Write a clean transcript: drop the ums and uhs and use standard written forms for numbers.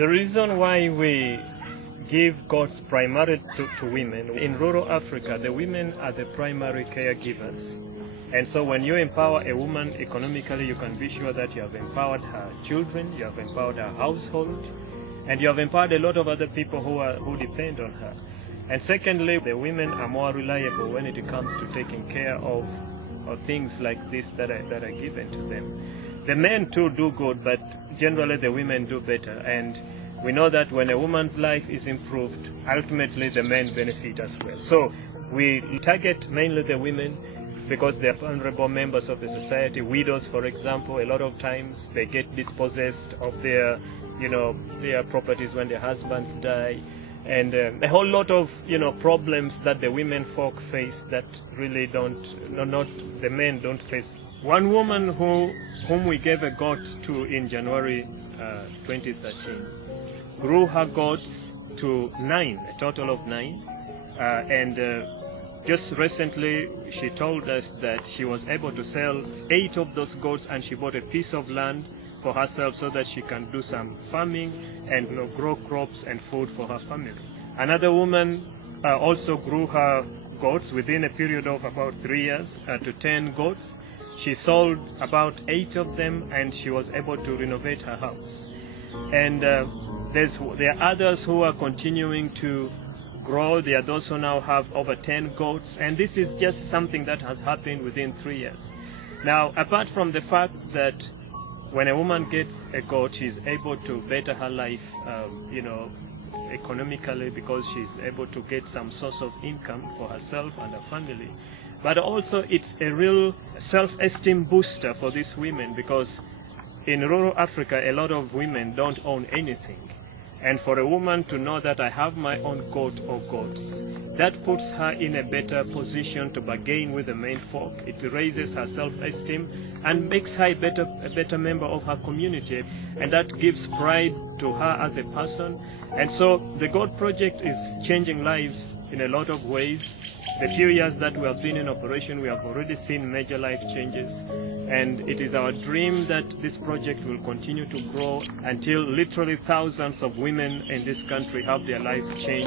The reason why we give goats primarily to women, in rural Africa, the women are the primary caregivers. And so when you empower a woman economically, you can be sure that you have empowered her children, you have empowered her household, and you have empowered a lot of other people who depend on her. And secondly, the women are more reliable when it comes to taking care of things like this that are given to them. The men too do good, but generally the women do better. And we know that when a woman's life is improved, ultimately the men benefit as well. So we target mainly the women because they are vulnerable members of the society. Widows, for example, a lot of times they get dispossessed of their properties when their husbands die, and a whole lot of problems that the women folk face that really not the men don't face. One woman whom we gave a goat to in January 2013 grew her goats to 9, a total of 9, and just recently she told us that she was able to sell 8 of those goats, and she bought a piece of land for herself so that she can do some farming and grow crops and food for her family. Another woman also grew her goats within a period of about 3 years to 10 goats. She sold about 8 of them, and she was able to renovate her house. And there are others who are continuing to grow. There are those who now have over 10 goats, and this is just something that has happened within 3 years. Now, apart from the fact that when a woman gets a goat, she's able to better her life, economically, because she's able to get some source of income for herself and her family. But also it's a real self-esteem booster for these women, because in rural Africa, a lot of women don't own anything. And for a woman to know that I have my own goat or goats, that puts her in a better position to bargain with the men folk. It raises her self-esteem and makes her a better member of her community, and that gives pride to her as a person. And so the Goat Project is changing lives in a lot of ways. The few years that we have been in operation, we have already seen major life changes, and it is our dream that this project will continue to grow until literally thousands of women in this country have their lives changed.